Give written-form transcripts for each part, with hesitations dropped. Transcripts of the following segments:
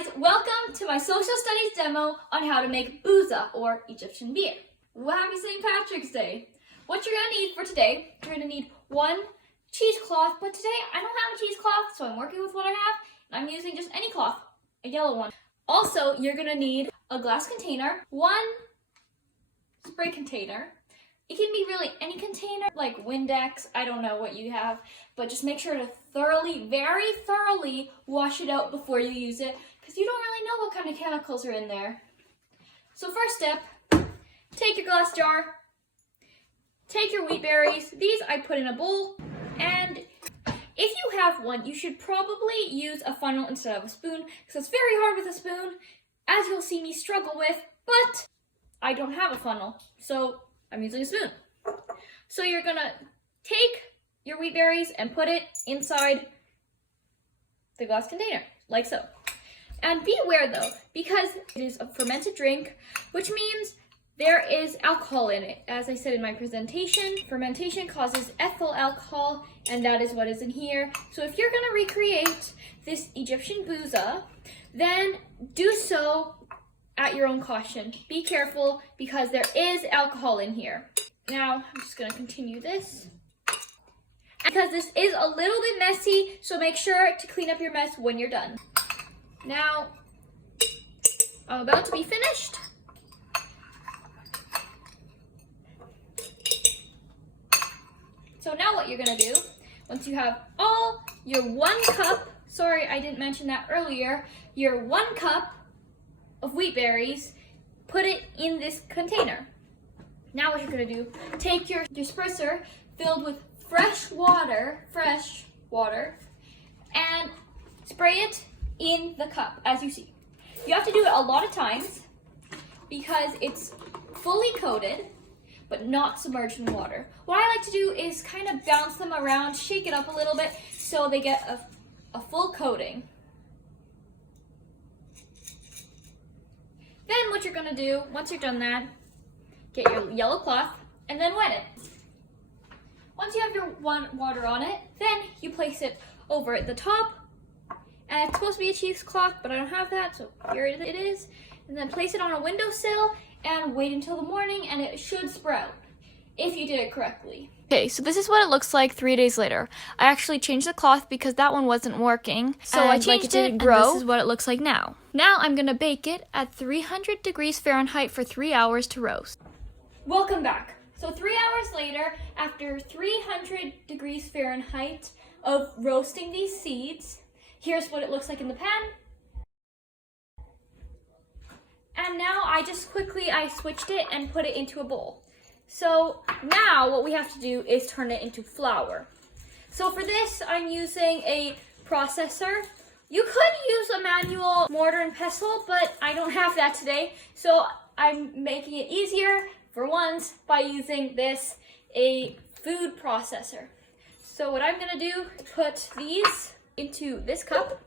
guys, welcome to my social studies demo on how to make bouza or Egyptian beer. Well, happy St. Patrick's Day. What you're gonna need for today, you're gonna need one cheesecloth, but today I don't have a cheesecloth, so I'm working with what I have, and I'm using just any cloth, a yellow one. Also, you're gonna need a glass container, one spray container. It can be really any container, like Windex, I don't know what you have, but just make sure to very thoroughly wash it out before you use it, because you don't really know what kind of chemicals are in there. So first step, take your glass jar, take your wheat berries. These I put in a bowl, and if you have one, you should probably use a funnel instead of a spoon, because it's very hard with a spoon, as you'll see me struggle with, but I don't have a funnel, so I'm using a spoon. So you're gonna take your wheat berries and put it inside the glass container, like so. And be aware though, because it is a fermented drink, which means there is alcohol in it. As I said in my presentation, fermentation causes ethyl alcohol, and that is what is in here. So if you're gonna recreate this Egyptian bouza, then do so at your own caution. Be careful because there is alcohol in here. Now, I'm just gonna continue this. Because this is a little bit messy, so make sure to clean up your mess when you're done. Now, I'm about to be finished. So now what you're gonna do, once you have all your 1 cup, sorry I didn't mention that earlier, your 1 cup of wheat berries, put it in this container. Now what you're gonna do, take your disperser filled with fresh water, and spray it in the cup, as you see. You have to do it a lot of times because it's fully coated, but not submerged in water. What I like to do is kind of bounce them around, shake it up a little bit so they get a full coating. Then what you're gonna do, once you've done that, get your yellow cloth and then wet it. Once you have your water on it, then you place it over at the top. And it's supposed to be a cheesecloth, but I don't have that, so here it is. And then place it on a windowsill and wait until the morning, and it should sprout, if you did it correctly. Okay, so this is what it looks like 3 days later. I actually changed the cloth because that one wasn't working. So I changed it, and this is what it looks like now. Now I'm gonna bake it at 300 degrees Fahrenheit for 3 hours to roast. Welcome back. So 3 hours later, after 300 degrees Fahrenheit of roasting these seeds, here's what it looks like in the pan. And now I switched it and put it into a bowl. So now what we have to do is turn it into flour. So for this, I'm using a processor. You could use a manual mortar and pestle, but I don't have that today. So I'm making it easier for once by using a food processor. So what I'm gonna do, put these into this cup.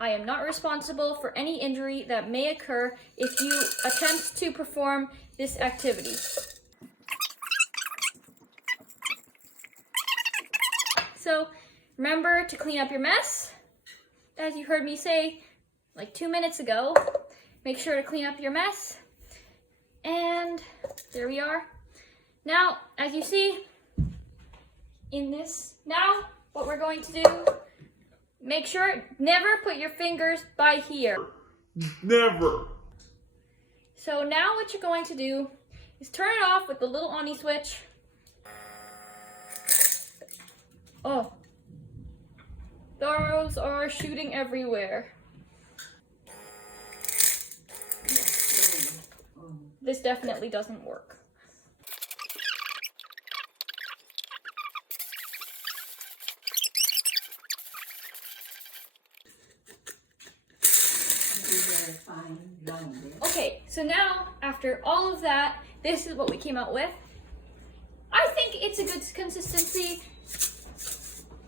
I am not responsible for any injury that may occur if you attempt to perform this activity. So remember to clean up your mess. As you heard me say like 2 minutes ago, make sure to clean up your mess. And there we are. Now, as you see in this, now what we're going to do, make sure, never put your fingers by here. Never. So now what you're going to do is turn it off with the little on switch. Oh, those are shooting everywhere. This definitely doesn't work. Okay, so now after all of that, this is what we came out with. I think it's a good consistency.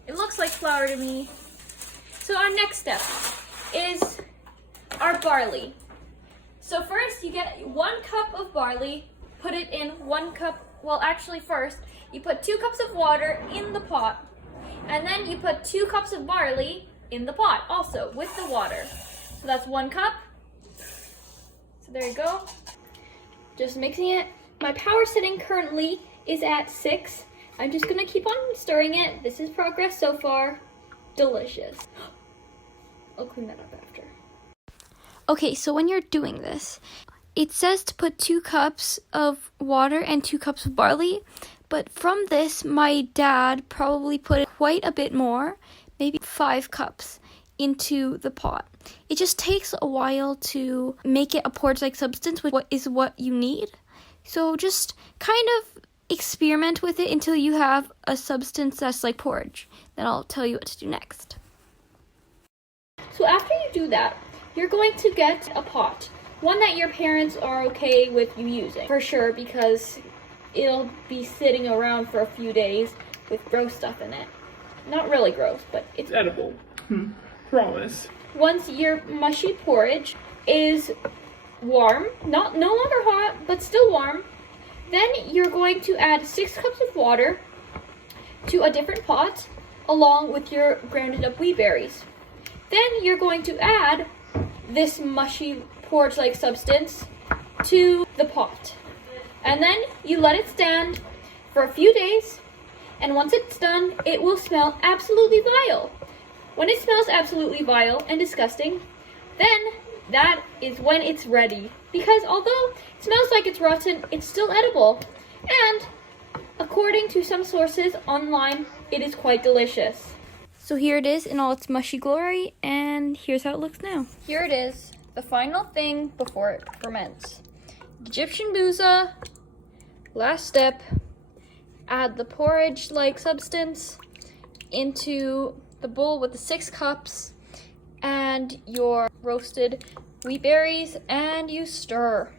It looks like flour to me. So our next step is our barley. So first you get 1 cup of barley, put it in 1 cup, well actually first, you put 2 cups of water in the pot, and then you put 2 cups of barley in the pot also with the water. So that's 1 cup. So there you go. Just mixing it. My power setting currently is at 6. I'm just gonna keep on stirring it. This is progress so far. Delicious. I'll clean that up after. Okay, so when you're doing this, it says to put 2 cups of water and 2 cups of barley, but from this, my dad probably put quite a bit more, maybe 5 cups into the pot. It just takes a while to make it a porridge-like substance, which is what you need. So just kind of experiment with it until you have a substance that's like porridge. Then I'll tell you what to do next. So after you do that, you're going to get a pot. One that your parents are okay with you using, for sure, because it'll be sitting around for a few days with gross stuff in it. Not really gross, but it's Edible. Promise. Once your mushy porridge is warm, no longer hot, but still warm, then you're going to add 6 cups of water to a different pot along with your grounded up wheat berries. Then you're going to add this mushy porridge-like substance to the pot. And then you let it stand for a few days, and once it's done, it will smell absolutely vile. When it smells absolutely vile and disgusting, then that is when it's ready. Because although it smells like it's rotten, it's still edible. And according to some sources online, it is quite delicious. So here it is in all its mushy glory, and here's how it looks now. Here it is, the final thing before it ferments. Egyptian bouza, last step, add the porridge-like substance into the bowl with the 6 cups and your roasted wheat berries, and you stir.